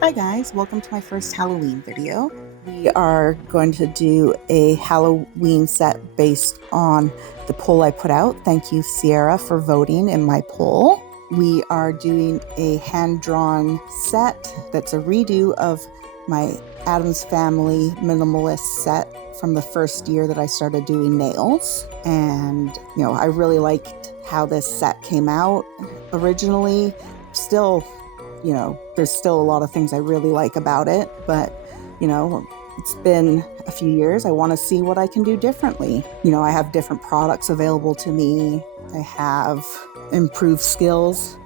Hi guys, welcome to my first Halloween video. We are going to do a Halloween set based on the poll I put out. Thank you, Sierra, for voting in my poll. We are doing a hand-drawn set that's a redo of my Addams Family minimalist set from the first year that I started doing nails. And, I really liked how this set came out originally. Still, there's still a lot of things I really like about it, but, it's been a few years. I want to see what I can do differently. I have different products available to me. I have improved skills.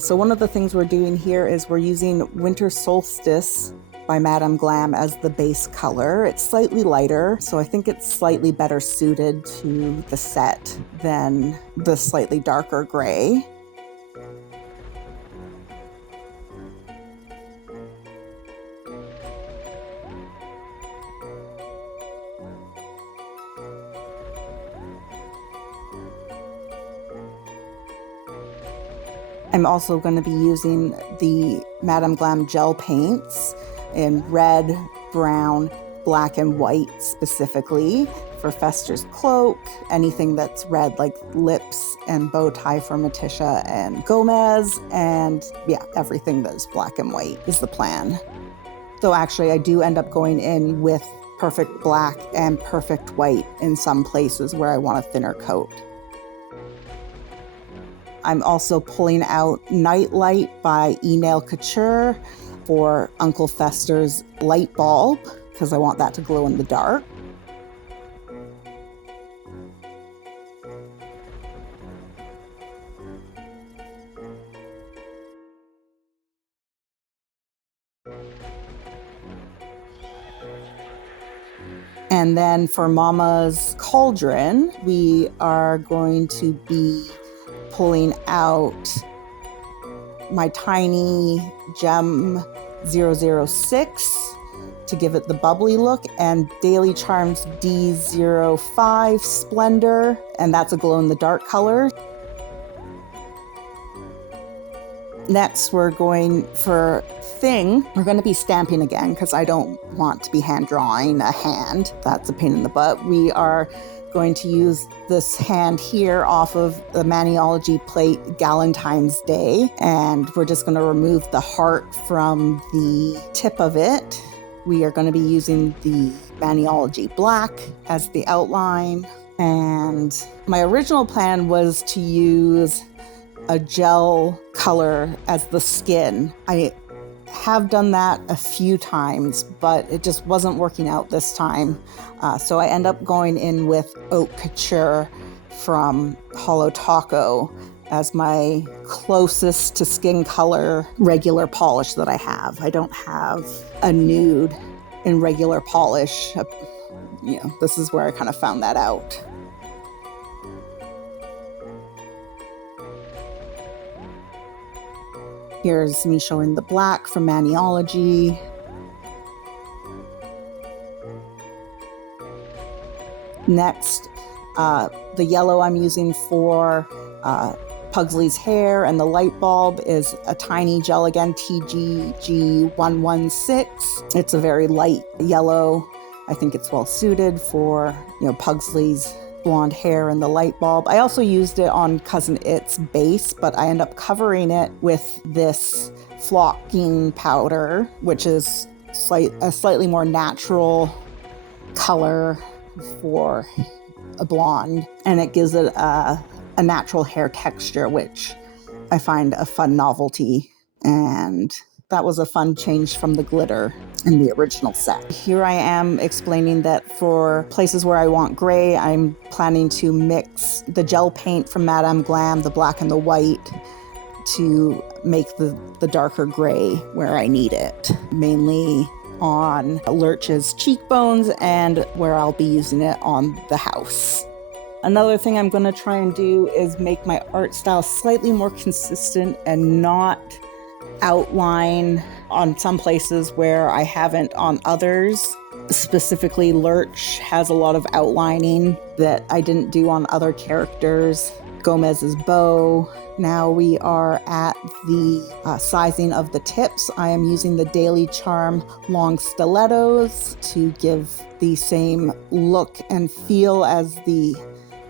So one of the things we're doing here is we're using Winter Solstice by Madame Glam as the base color. It's slightly lighter, so I think it's slightly better suited to the set than the slightly darker gray. I'm also going to be using the Madame Glam gel paints in red, brown, black, and white specifically for Fester's cloak, anything that's red like lips and bow tie for Matisha and Gomez, and everything that's black and white is the plan. Though actually I do end up going in with perfect black and perfect white in some places where I want a thinner coat. I'm also pulling out Night Light by Nail Couture for Uncle Fester's light bulb because I want that to glow in the dark. And then for Mama's cauldron, we are going to be pulling out my tiny gem 006 to give it the bubbly look, and Daily Charms D05 Splendor, and that's a glow-in-the-dark color. Next, we're going for Thing. We're going to be stamping again because I don't want to be hand-drawing a hand. That's a pain in the butt. We are going to use this hand here off of the Maniology plate Galentine's Day, and we're just going to remove the heart from the tip of it. We are going to be using the Maniology black as the outline, and my original plan was to use a gel color as the skin. I have done that a few times, but it just wasn't working out this time. So I end up going in with Haute Couture from Hollow Taco as my closest to skin color regular polish that I have. I don't have a nude in regular polish. This is where I kind of found that out. Here's me showing the black from Maniology. Next, the yellow I'm using for Pugsley's hair and the light bulb is a tiny gel again, TGG116. It's a very light yellow. I think it's well suited for, Pugsley's blonde hair and the light bulb. I also used it on Cousin It's base, but I end up covering it with this flocking powder, which is a slightly more natural color for a blonde, and it gives it a natural hair texture, which I find a fun novelty, and that was a fun change from the glitter in the original set. Here I am explaining that for places where I want gray, I'm planning to mix the gel paint from Madame Glam, the black and the white, to make the darker gray where I need it, mainly on Lurch's cheekbones and where I'll be using it on the house. Another thing I'm going to try and do is make my art style slightly more consistent and not outline on some places where I haven't on others. Specifically, Lurch has a lot of outlining that I didn't do on other characters. Gomez's bow. Now we are at the sizing of the tips. I am using the Daily Charm long stilettos to give the same look and feel as the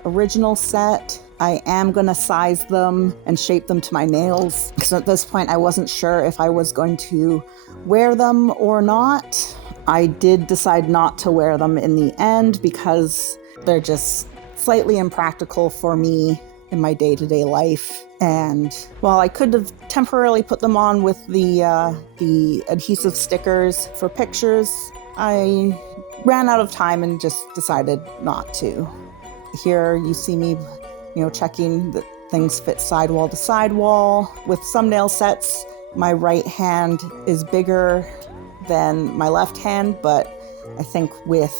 original set. I am going to size them and shape them to my nails, because at this point I wasn't sure if I was going to wear them or not. I did decide not to wear them in the end because they're just slightly impractical for me in my day-to-day life. And while I could have temporarily put them on with the adhesive stickers for pictures, I ran out of time and just decided not to. Here you see me, checking that things fit sidewall to sidewall. With some nail sets, my right hand is bigger than my left hand, but I think with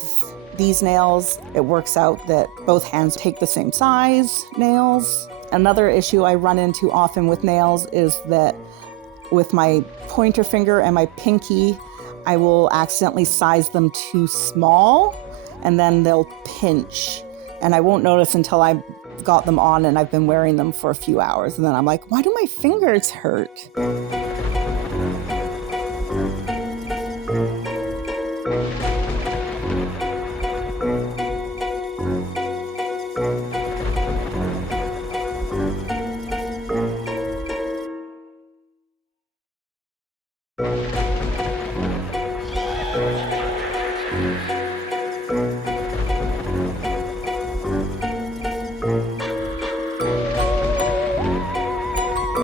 these nails, it works out that both hands take the same size nails. Another issue I run into often with nails is that with my pointer finger and my pinky, I will accidentally size them too small, and then they'll pinch. And I won't notice until I got them on and I've been wearing them for a few hours. And then I'm like, why do my fingers hurt?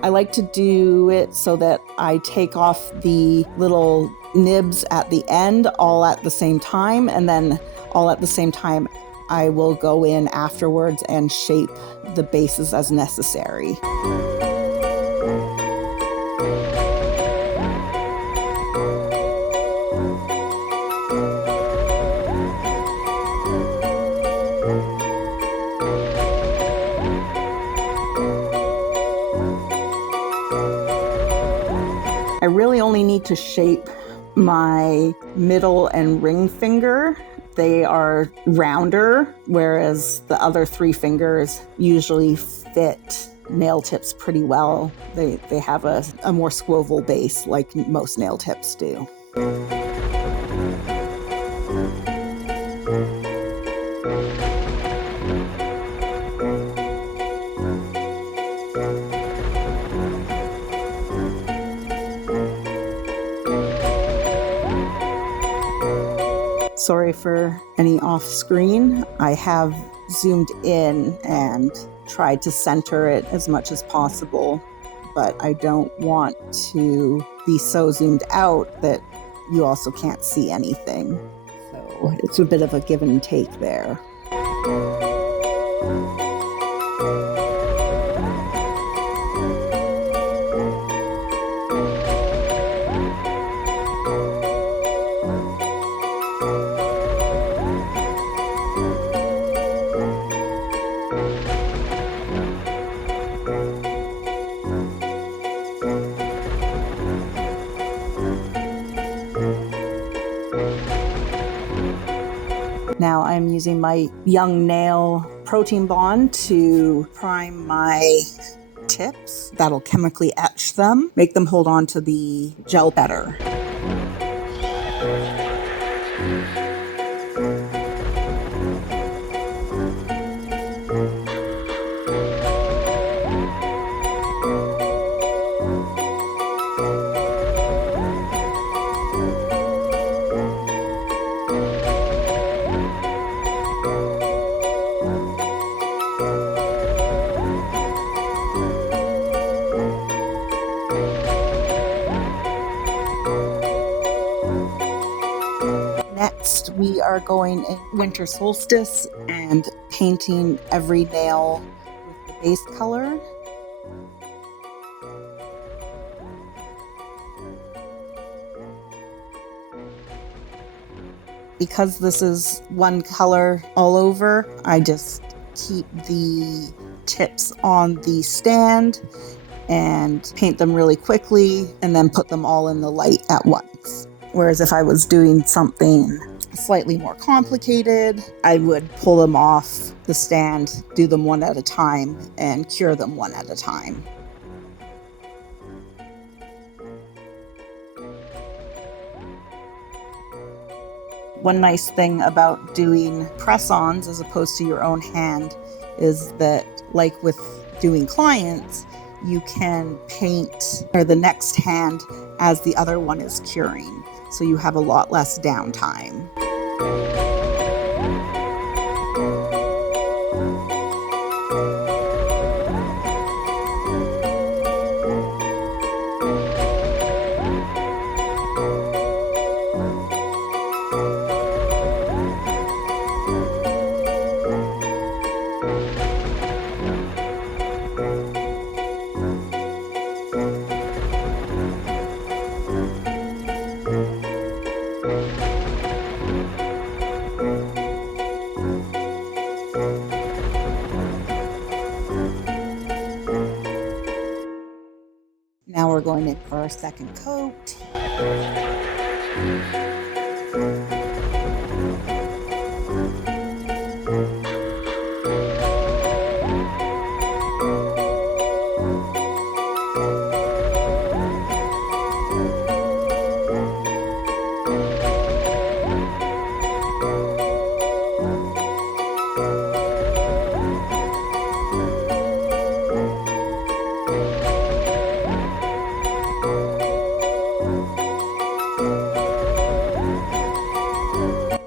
I like to do it so that I take off the little nibs at the end all at the same time, and then all at the same time I will go in afterwards and shape the bases as necessary. I really only need to shape my middle and ring finger. They are rounder, whereas the other three fingers usually fit nail tips pretty well. They have a more swivel base like most nail tips do. Sorry for any off screen. I have zoomed in and tried to center it as much as possible, but I don't want to be so zoomed out that you also can't see anything. So it's a bit of a give and take there. Now I'm using my Young Nail Protein Bond to prime my tips. That'll chemically etch them, make them hold on to the gel better. Next, we are going in winter solstice and painting every nail with the base color. Because this is one color all over, I just keep the tips on the stand and paint them really quickly and then put them all in the light at once. Whereas if I was doing something slightly more complicated, I would pull them off the stand, do them one at a time, and cure them one at a time. One nice thing about doing press-ons as opposed to your own hand is that, like with doing clients, you can paint or the next hand as the other one is curing, so you have a lot less downtime. Now we're going in for our second coat.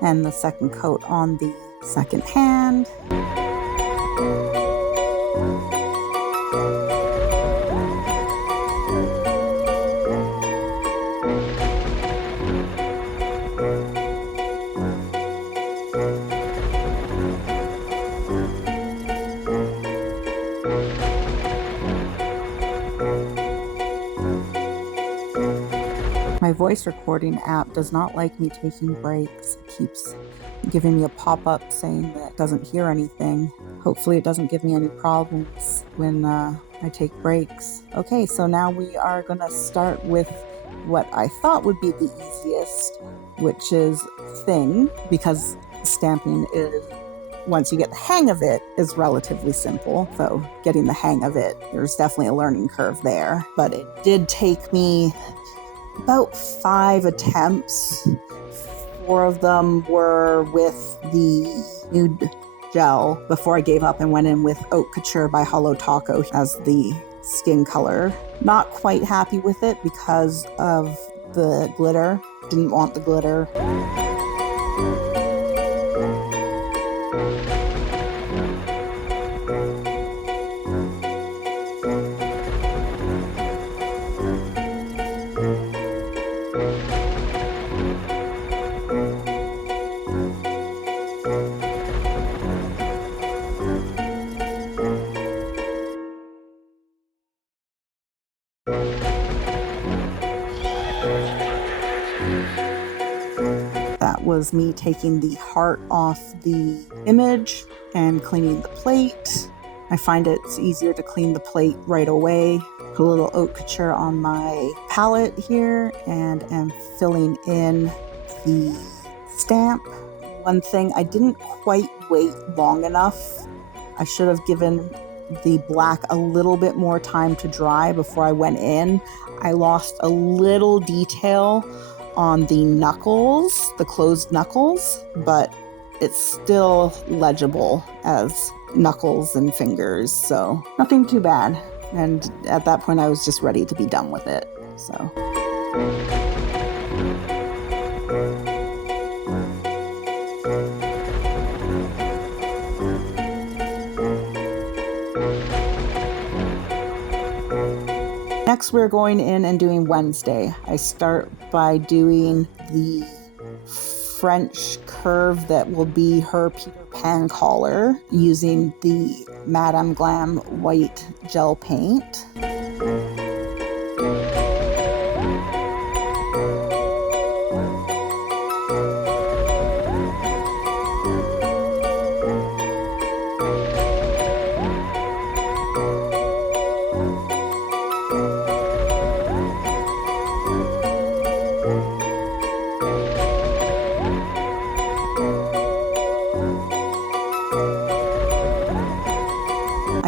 And the second coat on the second hand. My voice recording app does not like me taking breaks. It keeps giving me a pop-up saying that it doesn't hear anything. Hopefully it doesn't give me any problems when I take breaks. Okay, so now we are going to start with what I thought would be the easiest, which is thing, because stamping is, once you get the hang of it, is relatively simple. So getting the hang of it, there's definitely a learning curve there. But it did take me about 5 attempts. 4 of them were with the nude gel before I gave up and went in with Haute Couture by Hollow Taco as the skin color. Not quite happy with it because of the glitter. Didn't want the glitter. That was me taking the heart off the image and cleaning the plate. I find it's easier to clean the plate right away. Put a little Haute Couture on my palette here and am filling in the stamp. One thing, I didn't quite wait long enough. I should have given the black a little bit more time to dry before I went in. I lost a little detail on the knuckles, the closed knuckles, but it's still legible as knuckles and fingers, so nothing too bad. And at that point I was just ready to be done with it, so. Next, we're going in and doing Wednesday. I start by doing the French curve that will be her Peter Pan collar using the Madame Glam white gel paint.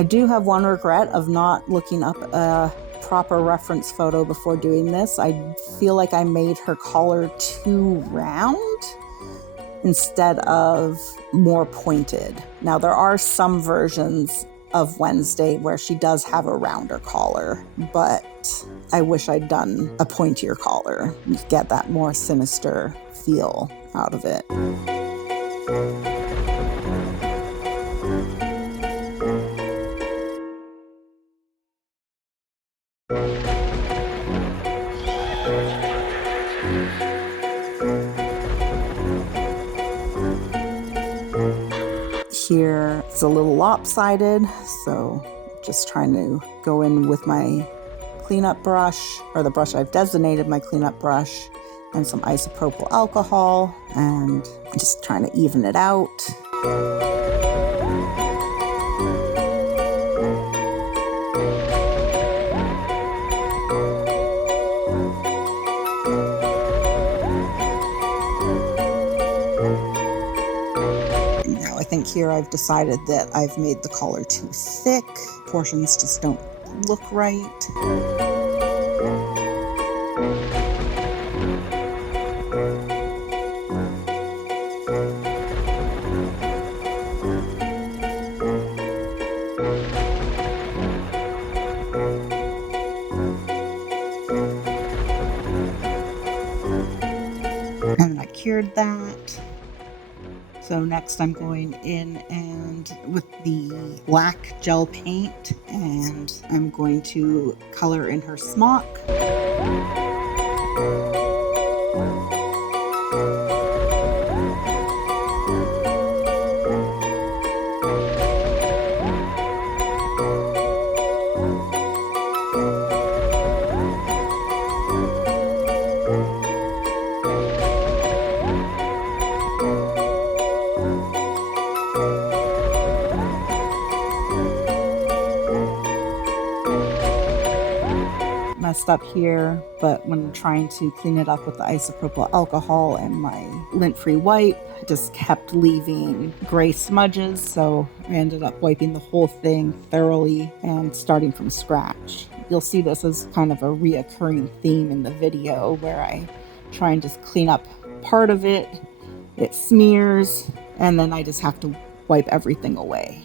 do have one regret of not looking up a proper reference photo before doing this. I feel like I made her collar too round instead of more pointed. Now, there are some versions of Wednesday where she does have a rounder collar, but I wish I'd done a pointier collar to get that more sinister feel out of it. Here it's a little lopsided, so just trying to go in with my cleanup brush, or the brush I've designated my cleanup brush, and some isopropyl alcohol, and just trying to even it out. I think here I've decided that I've made the collar too thick. Portions just don't look right. And I cured that. So next I'm going in and with the black gel paint, and I'm going to color in her smock. Messed up here, but when trying to clean it up with the isopropyl alcohol and my lint-free wipe, I just kept leaving gray smudges, so I ended up wiping the whole thing thoroughly and starting from scratch. You'll see this as kind of a reoccurring theme in the video where I try and just clean up part of it, it smears, and then I just have to wipe everything away.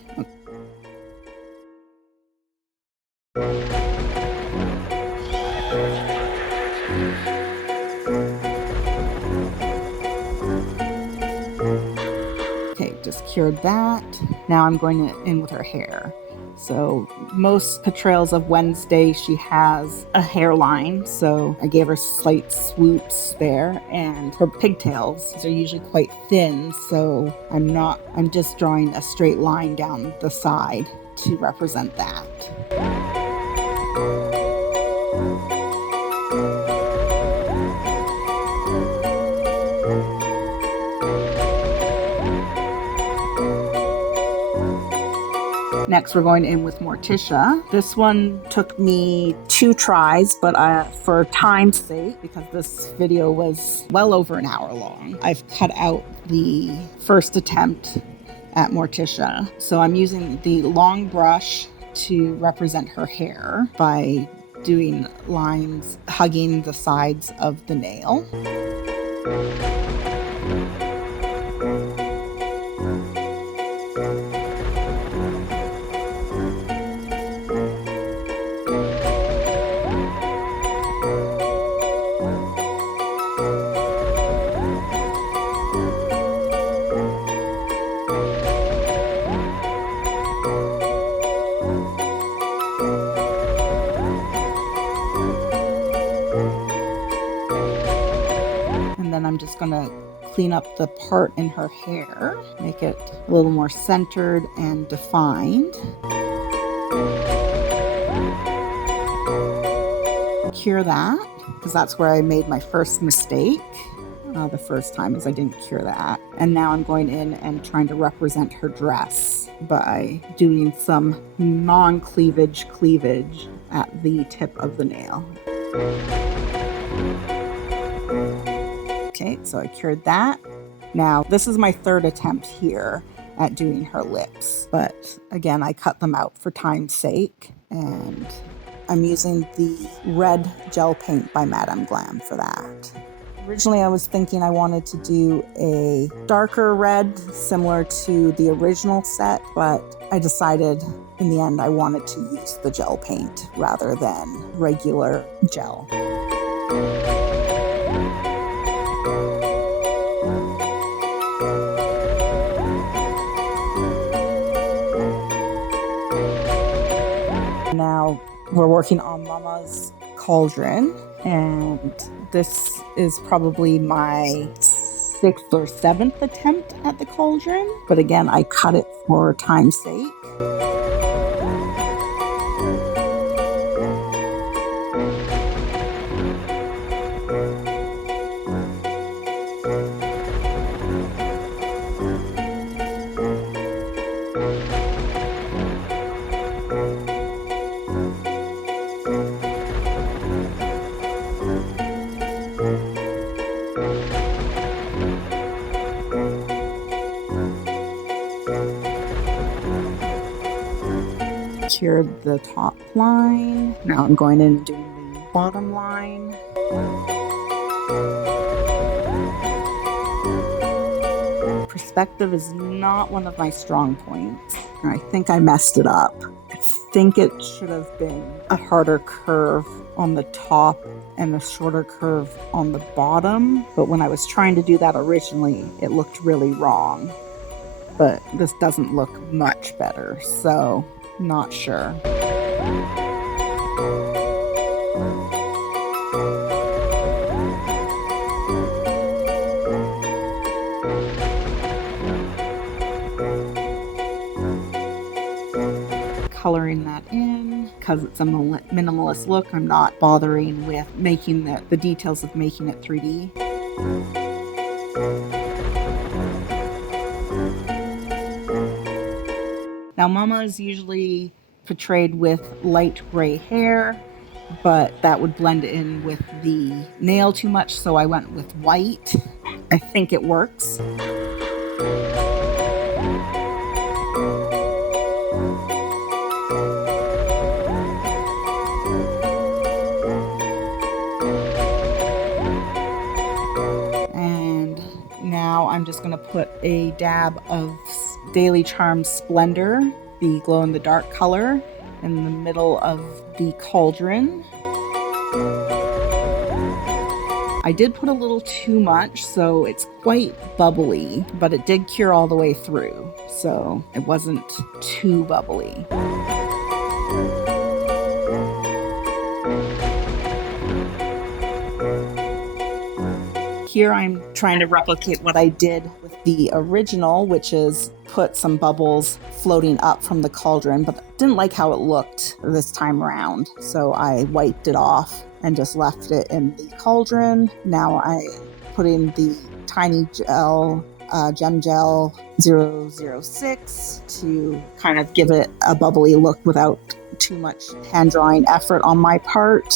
Okay, just cured that. Now I'm going in with her hair. So most portrayals of Wednesday, she has a hairline, so I gave her slight swoops there, and her pigtails are usually quite thin, so I'm just drawing a straight line down the side to represent that. Next, we're going in with Morticia. This one took me 2 tries, but for time's sake, because this video was well over an hour long, I've cut out the first attempt at Morticia. So I'm using the long brush to represent her hair by doing lines hugging the sides of the nail. I'm just going to clean up the part in her hair, make it a little more centered and defined. Cure that, because that's where I made my first mistake. The first time is I didn't cure that. And now I'm going in and trying to represent her dress by doing some non-cleavage cleavage at the tip of the nail. Okay, so I cured that. Now, this is my third attempt here, at doing her lips. But again, I cut them out for time's sake, and I'm using the red gel paint by Madame Glam for that. Originally, I was thinking I wanted to do a darker red similar to the original set, but I decided in the end I wanted to use the gel paint rather than regular gel. Now we're working on Mama's cauldron, and this is probably my 6th or 7th attempt at the cauldron, but again, I cut it for time's sake. Cured the top line. Now I'm going in and doing the bottom line. Perspective is not one of my strong points. I think I messed it up. I think it should have been a harder curve on the top and a shorter curve on the bottom. But when I was trying to do that originally, it looked really wrong. But this doesn't look much better, so not sure. Coloring that in because it's a minimalist look. I'm not bothering with making the details of making it 3D. Now, Mama is usually portrayed with light gray hair, but that would blend in with the nail too much, so I went with white. I think it works. And now I'm just going to put a dab of Daily Charms Splendor, the glow-in-the-dark color, in the middle of the cauldron. I did put a little too much, so it's quite bubbly, but it did cure all the way through, so it wasn't too bubbly. Here I'm trying to replicate what I did with the original, which is put some bubbles floating up from the cauldron, but didn't like how it looked this time around. So I wiped it off and just left it in the cauldron. Now I put in the tiny gel, gem gel 006 to kind of give it a bubbly look without too much hand drawing effort on my part.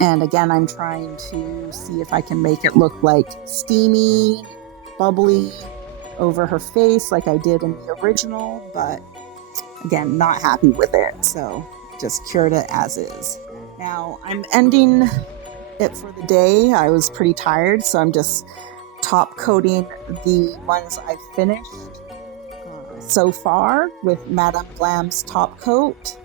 And again, I'm trying to see if I can make it look like steamy, bubbly over her face like I did in the original, but again, not happy with it, so just cured it as is. Now, I'm ending it for the day. I was pretty tired, so I'm just top coating the ones I've finished so far with Madame Glam's top coat.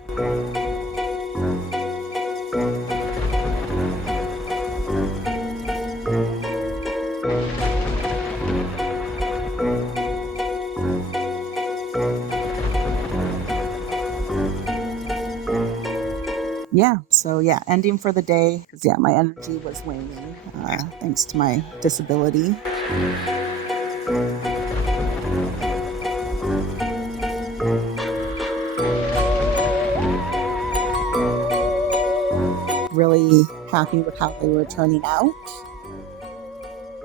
Ending for the day, because my energy was waning thanks to my disability. Really happy with how they were turning out.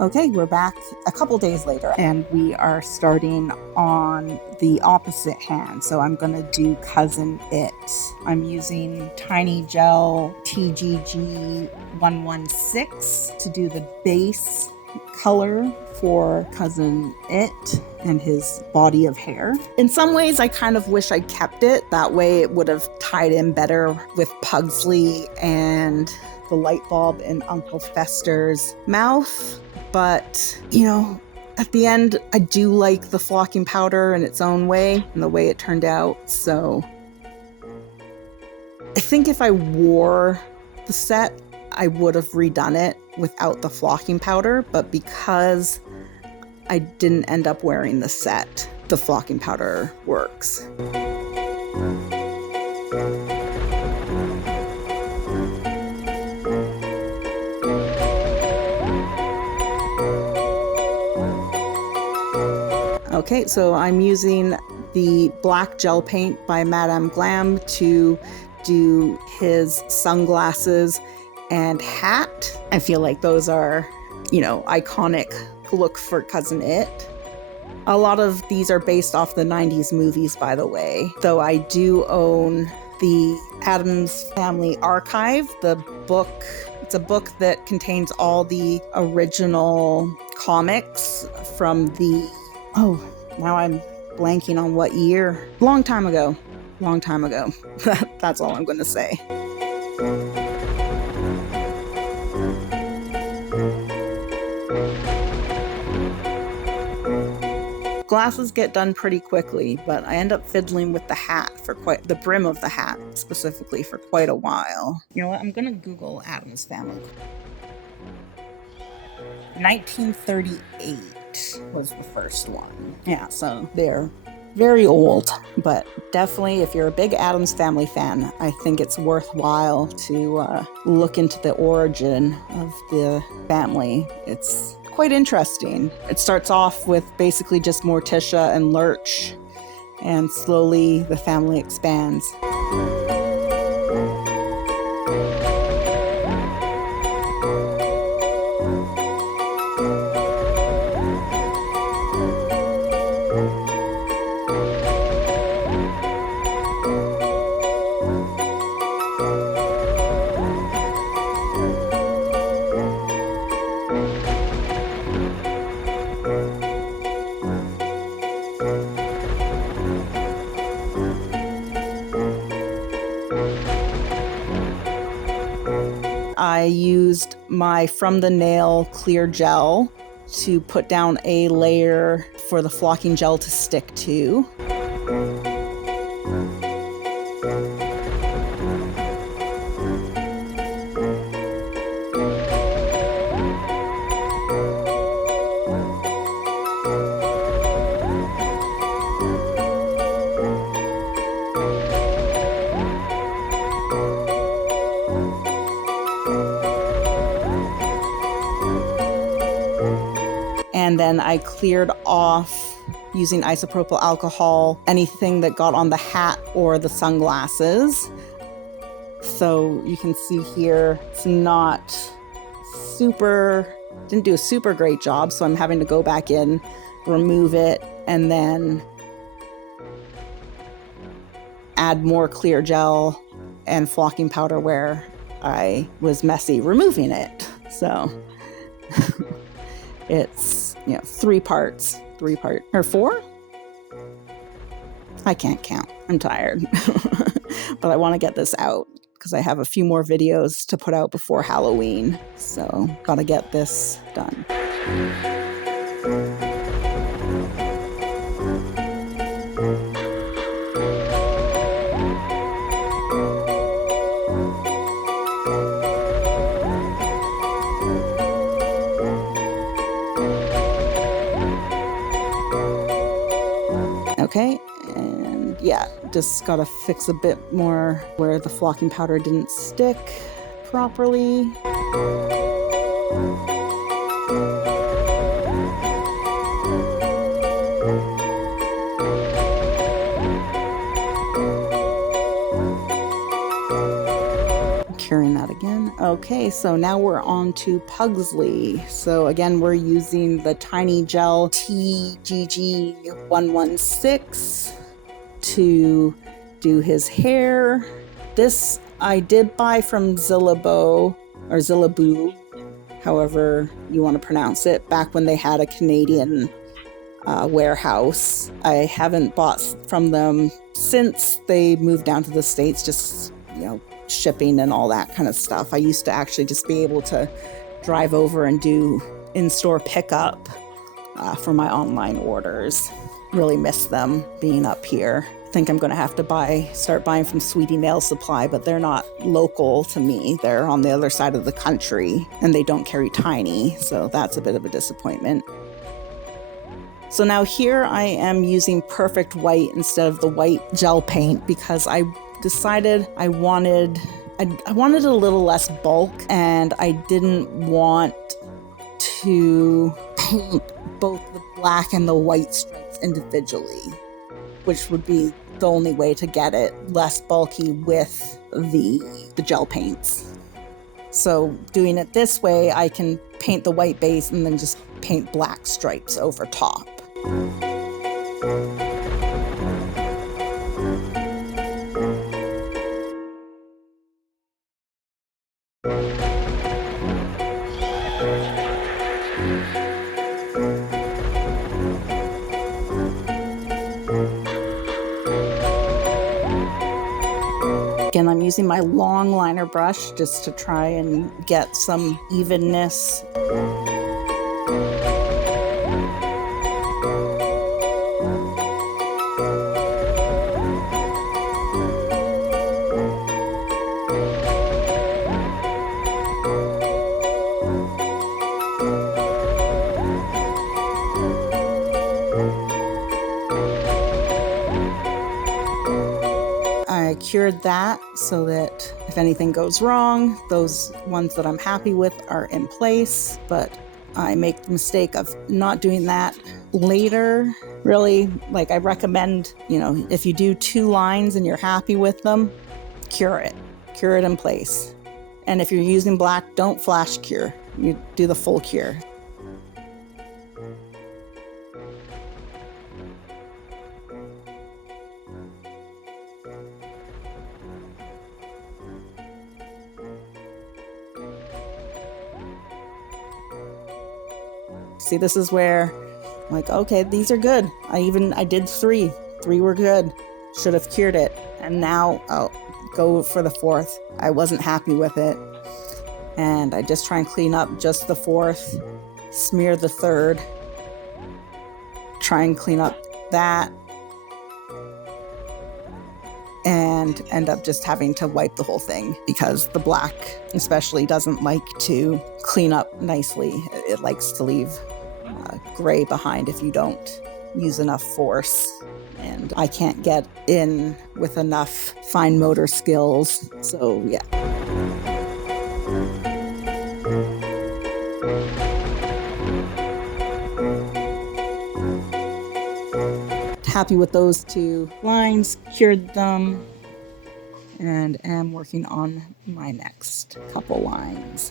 Okay, we're back a couple days later, and we are starting on the opposite hand. So I'm going to do Cousin It. I'm using Tiny Gel TGG 116 to do the base color for Cousin It and his body of hair. In some ways, I kind of wish I kept it. That way it would have tied in better with Pugsley and the light bulb in Uncle Fester's mouth. But, you know, at the end, I do like the flocking powder in its own way and the way it turned out. So I think if I wore the set, I would have redone it without the flocking powder. But because I didn't end up wearing the set, the flocking powder works. Okay, so I'm using the black gel paint by Madame Glam to do his sunglasses and hat. I feel like those are, iconic look for Cousin It. A lot of these are based off the 90s movies, by the way, though I do own the Addams Family Archive, the book. It's a book that contains all the original comics from the now I'm blanking on what year. Long time ago. That's all I'm going to say. Glasses get done pretty quickly, but I end up fiddling with the hat the brim of the hat specifically for quite a while. You know what? I'm going to Google Addams Family. 1938 was the first one. Yeah, so they're very old, but definitely if you're a big Addams Family fan, I think it's worthwhile to look into the origin of the family. It's quite interesting. It starts off with basically just Morticia and Lurch, and slowly the family expands. I used my From the Nail clear gel to put down a layer for the flocking gel to stick to. And then I cleared off, using isopropyl alcohol, anything that got on the hat or the sunglasses. So you can see here, it's not didn't do a super great job. So I'm having to go back in, remove it, and then add more clear gel and flocking powder where I was messy removing it. So it's, 3 parts, or 4? I can't count. I'm tired. But I want to get this out because I have a few more videos to put out before Halloween. So gotta get this done. Okay, and yeah, just gotta fix a bit more where the flocking powder didn't stick properly. Curing that again. Okay, so now we're on to Pugsley. So again, we're using the Tiny Gel TGG116 to do his hair. This I did buy from Zillabo, or Zillaboo, however you want to pronounce it, back when they had a Canadian warehouse. I haven't bought from them since they moved down to the States, just, shipping and all that kind of stuff. I used to actually just be able to drive over and do in-store pickup for my online orders. Really miss them being up here. I think I'm going to have to start buying from Sweetie Nail Supply, but they're not local to me. They're on the other side of the country, and they don't carry Tiny, so that's a bit of a disappointment. So now here I am using Perfect White instead of the white gel paint because I decided I wanted a little less bulk, and I didn't want to paint both the black and the white stripes individually, which would be the only way to get it less bulky with the gel paints. So doing it this way, I can paint the white base and then just paint black stripes over top. Again, I'm using my long liner brush just to try and get some evenness. I cured that so that if anything goes wrong, those ones that I'm happy with are in place, but I make the mistake of not doing that later. Really, I recommend, if you do 2 lines and you're happy with them, cure it in place. And if you're using black, don't flash cure. You do the full cure. See, this is where I'm like, okay, these are good. I did 3. 3 were good. Should have cured it. And now I'll go for the 4th. I wasn't happy with it. And I just try and clean up just the 4th, smear the 3rd, try and clean up that, and end up just having to wipe the whole thing because the black especially doesn't like to clean up nicely. It likes to leave gray behind if you don't use enough force, and I can't get in with enough fine motor skills, so yeah. Happy with those 2 lines, cured them, and am working on my next couple lines.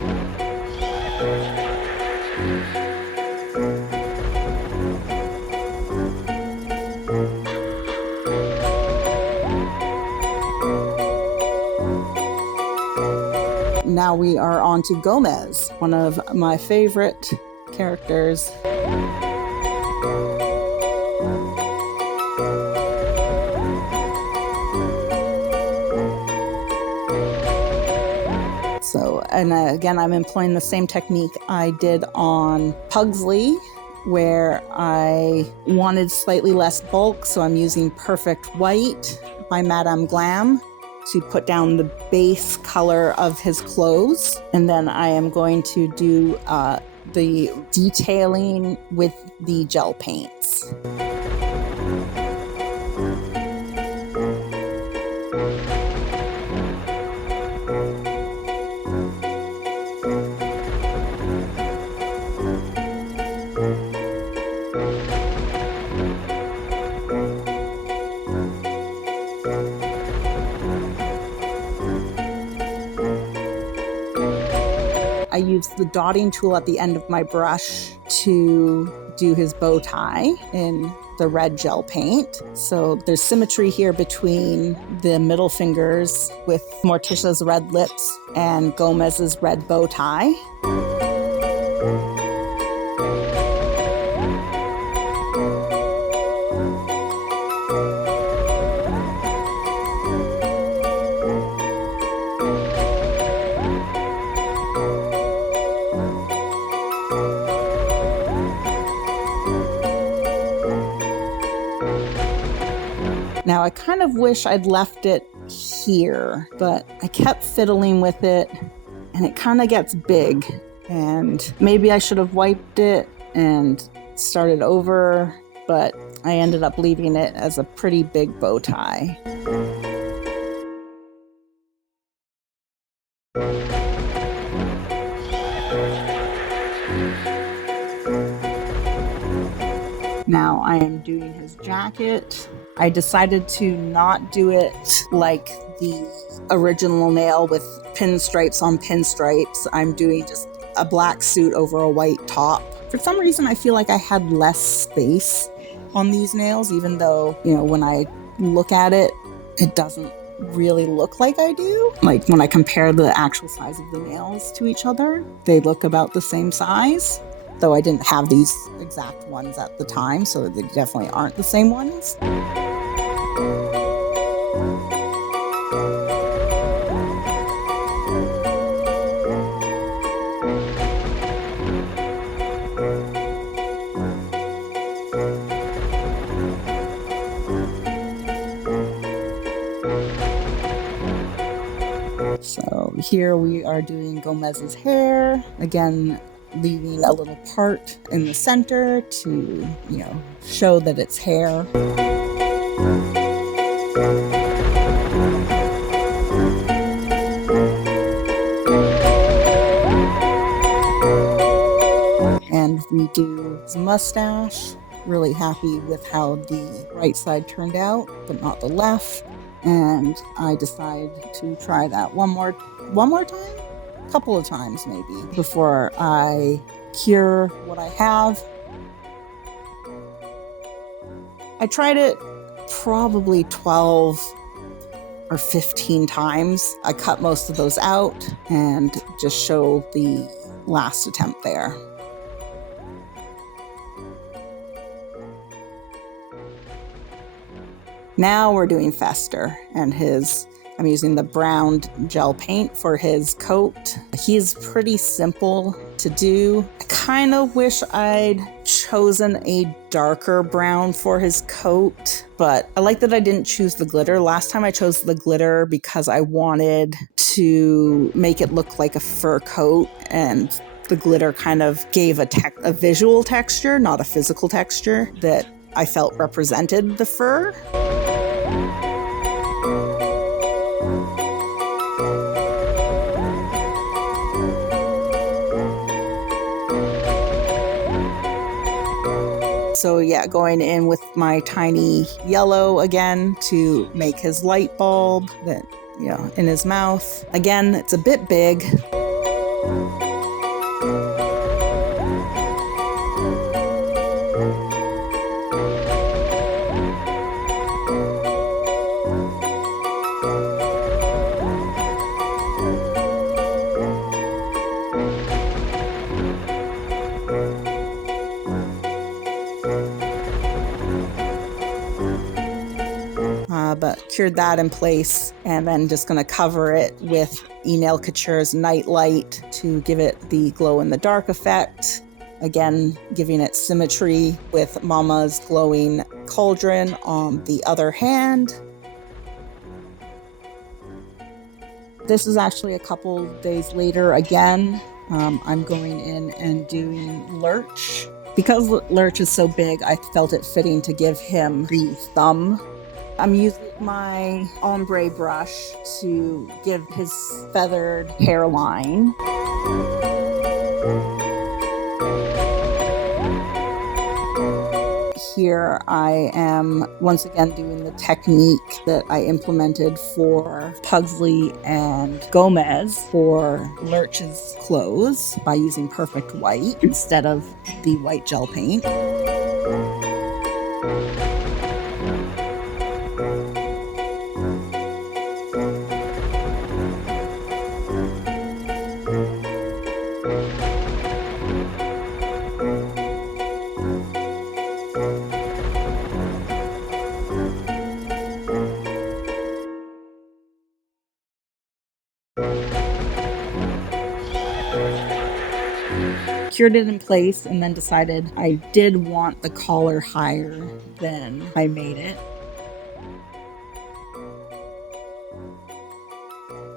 Now we are on to Gomez, one of my favorite characters. So, and again, I'm employing the same technique I did on Pugsley, where I wanted slightly less bulk, so I'm using Perfect White by Madame Glam to put down the base color of his clothes. And then I am going to do the detailing with the gel paints. used the dotting tool at the end of my brush to do his bow tie in the red gel paint. So there's symmetry here between the middle fingers with Morticia's red lips and Gomez's red bow tie. Now, I kind of wish I'd left it here, but I kept fiddling with it and it kind of gets big. And maybe I should have wiped it and started over, but I ended up leaving it as a pretty big bow tie. Now I am doing his jacket. I decided to not do it like the original nail with pinstripes on pinstripes. I'm doing just a black suit over a white top. For some reason, I feel like I had less space on these nails, even though, when I look at it, it doesn't really look like I do. Like when I compare the actual size of the nails to each other, they look about the same size. Though I didn't have these exact ones at the time, so they definitely aren't the same ones. So here we are doing Gomez's hair. Again, leaving a little part in the center to, show that it's hair. And we do his mustache. Really happy with how the right side turned out, but not the left. And I decide to try that one more time? A couple of times maybe, before I cure what I have. I tried it probably 12 or 15 times. I cut most of those out and just show the last attempt there. Now we're doing Fester and I'm using the brown gel paint for his coat. He's pretty simple to do. I kind of wish I'd chosen a darker brown for his coat, but I like that I didn't choose the glitter. Last time I chose the glitter because I wanted to make it look like a fur coat, and the glitter kind of gave a visual texture, not a physical texture, that I felt represented the fur. So yeah, going in with my tiny yellow again to make his light bulb that, in his mouth. Again, it's a bit big. But cured that in place, and then just going to cover it with Nail Couture's Night Light to give it the glow-in-the-dark effect. Again, giving it symmetry with Mama's glowing cauldron on the other hand. This is actually a couple days later again. I'm going in and doing Lurch. Because Lurch is so big, I felt it fitting to give him the thumb. I'm using my ombre brush to give his feathered hairline. here I am once again doing the technique that I implemented for Pugsley and Gomez for Lurch's clothes by using perfect white instead of the white gel paint. Cured it in place and then decided I did want the collar higher than I made it.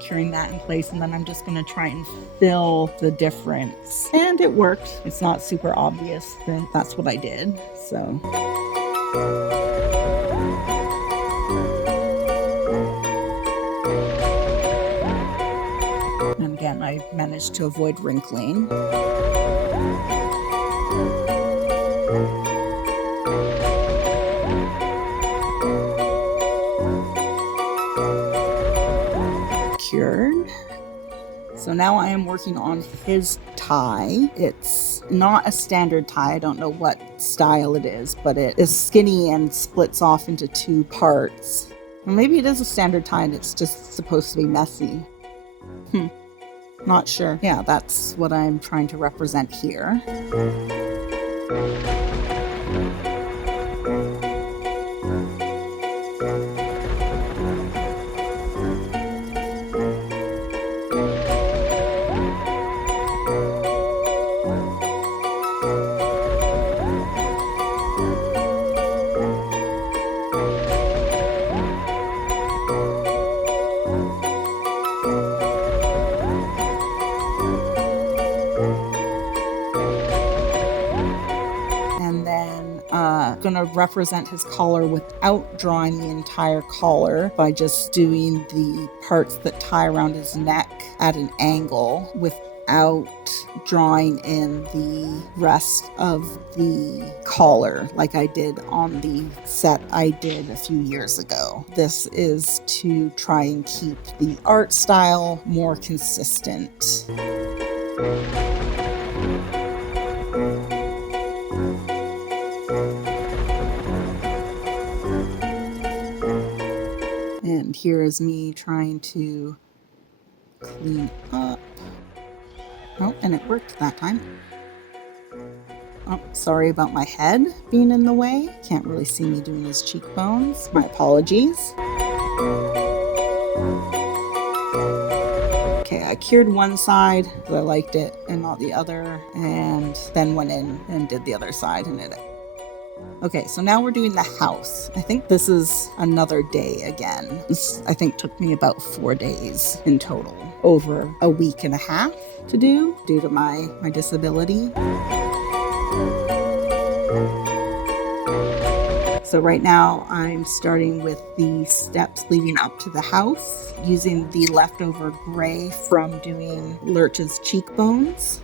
Curing that in place, and then I'm just going to try and fill the difference. And it worked. It's not super obvious that that's what I did. So. And again, I managed to avoid wrinkling. Cured. So now I am working on his tie. It's not a standard tie. I don't know what style it is, but it is skinny and splits off into two parts. Well, maybe it is a standard tie and it's just supposed to be messy. Not sure. Yeah, that's what I'm trying to represent here. Going to represent his collar without drawing the entire collar by just doing the parts that tie around his neck at an angle without drawing in the rest of the collar like I did on the set I did a few years ago. This is to try and keep the art style more consistent. And here is me trying to clean up. Oh, and it worked that time. Oh, sorry about my head being in the way. Can't really see me doing his cheekbones. My apologies. Okay, I cured one side because I liked it and not the other, and then went in and did the other side and it. Okay, so now we're doing the house. I think this is another day again. This, I think, took me about 4 days in total, over a week and a half to do due to my disability. So right now I'm starting with the steps leading up to the house, using the leftover gray from doing Lurch's cheekbones.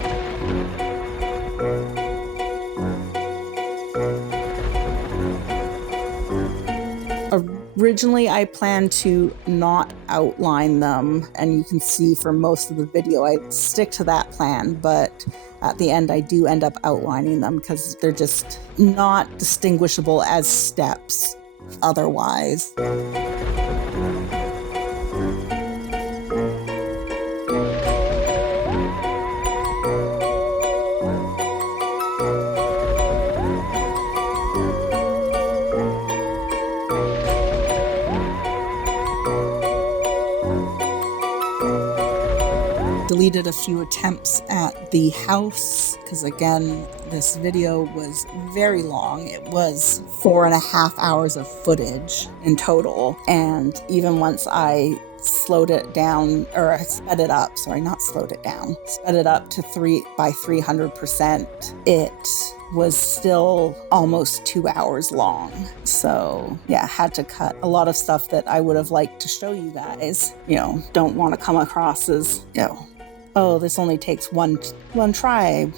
Originally, I planned to not outline them, and you can see for most of the video I stick to that plan, but at the end I do end up outlining them because they're just not distinguishable as steps otherwise. Deleted a few attempts at the house because, again, this video was very long. It was 4.5 hours of footage in total, and even once I slowed it down, or I sped it up, sorry, not slowed it down, sped it up to 300%, it was still almost 2 hours long. So yeah, had to cut a lot of stuff that I would have liked to show you guys. Don't want to come across as, oh, this only takes one try,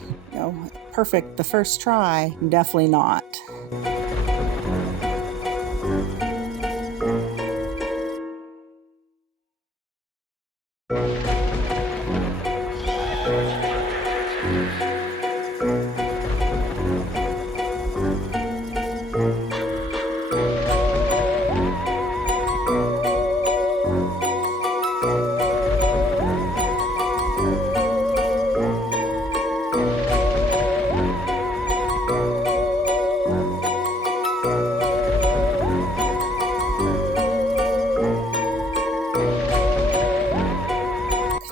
perfect the first try. Definitely not.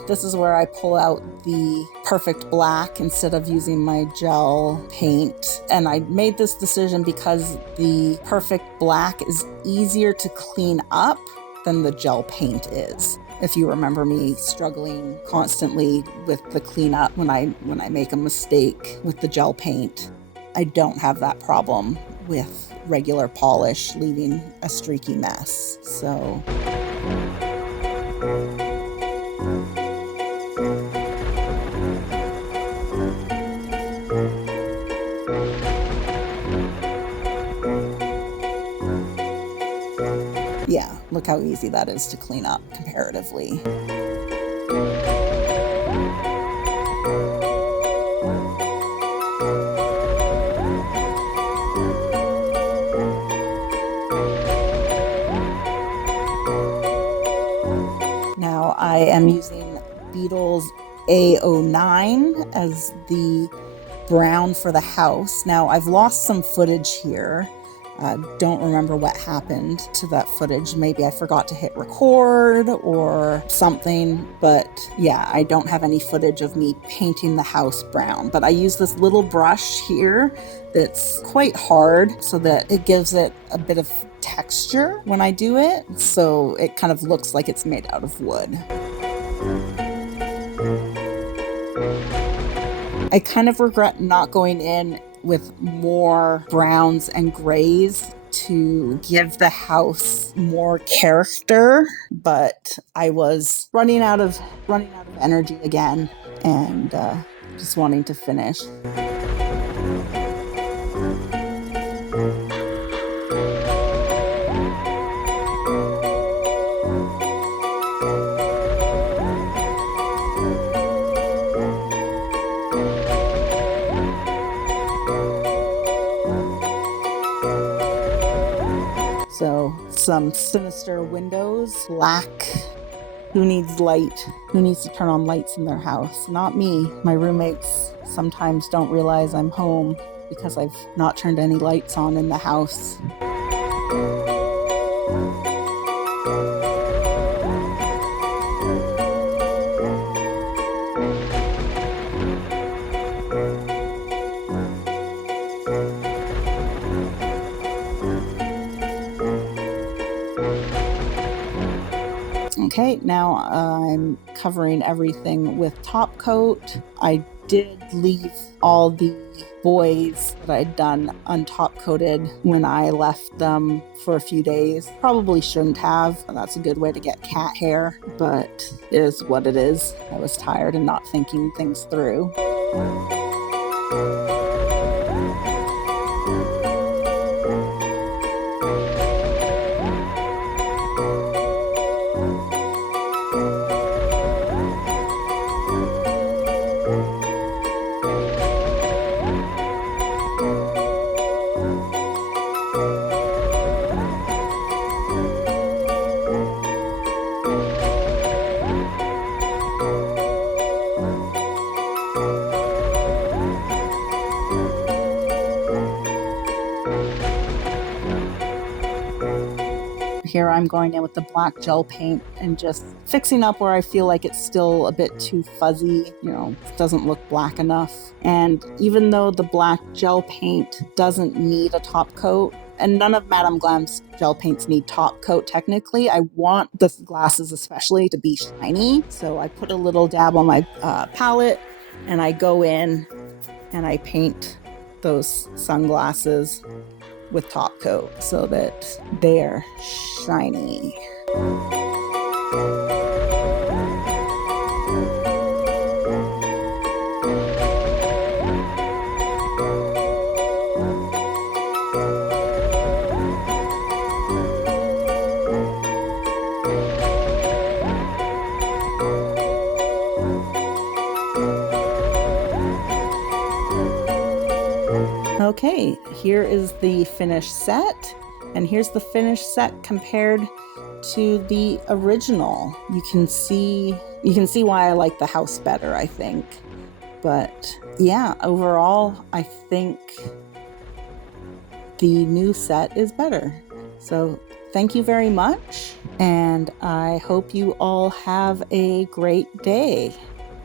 This is where I pull out the perfect black instead of using my gel paint. And I made this decision because the perfect black is easier to clean up than the gel paint is. If you remember me struggling constantly with the cleanup when I make a mistake with the gel paint, I don't have that problem with regular polish leaving a streaky mess. So yeah, look how easy that is to clean up comparatively. Now I am using Beetle's A09 as the brown for the house. Now I've lost some footage here. Don't remember what happened to that footage. Maybe I forgot to hit record or something, but yeah, I don't have any footage of me painting the house brown. But I use this little brush here that's quite hard so that it gives it a bit of texture when I do it, so it kind of looks like it's made out of wood. I kind of regret not going in with more browns and grays to give the house more character, but I was running out of energy again and just wanting to finish. So some sinister windows, black. Who needs light? Who needs to turn on lights in their house? Not me. My roommates sometimes don't realize I'm home because I've not turned any lights on in the house. Okay, now I'm covering everything with top coat. I did leave all the boys that I'd done untop coated when I left them for a few days. Probably shouldn't have. That's a good way to get cat hair, but it is what it is. I was tired and not thinking things through. Here I'm going in with the black gel paint and just fixing up where I feel like it's still a bit too fuzzy, it doesn't look black enough. And even though the black gel paint doesn't need a top coat, and none of Madame Glam's gel paints need top coat technically, I want the glasses especially to be shiny. So I put a little dab on my palette and I go in and I paint those sunglasses with top coat so that they're shiny. Okay, here is the finished set, and here's the finished set compared to the original. You can see why I like the house better, I think. But yeah, overall, I think the new set is better. So thank you very much, and I hope you all have a great day.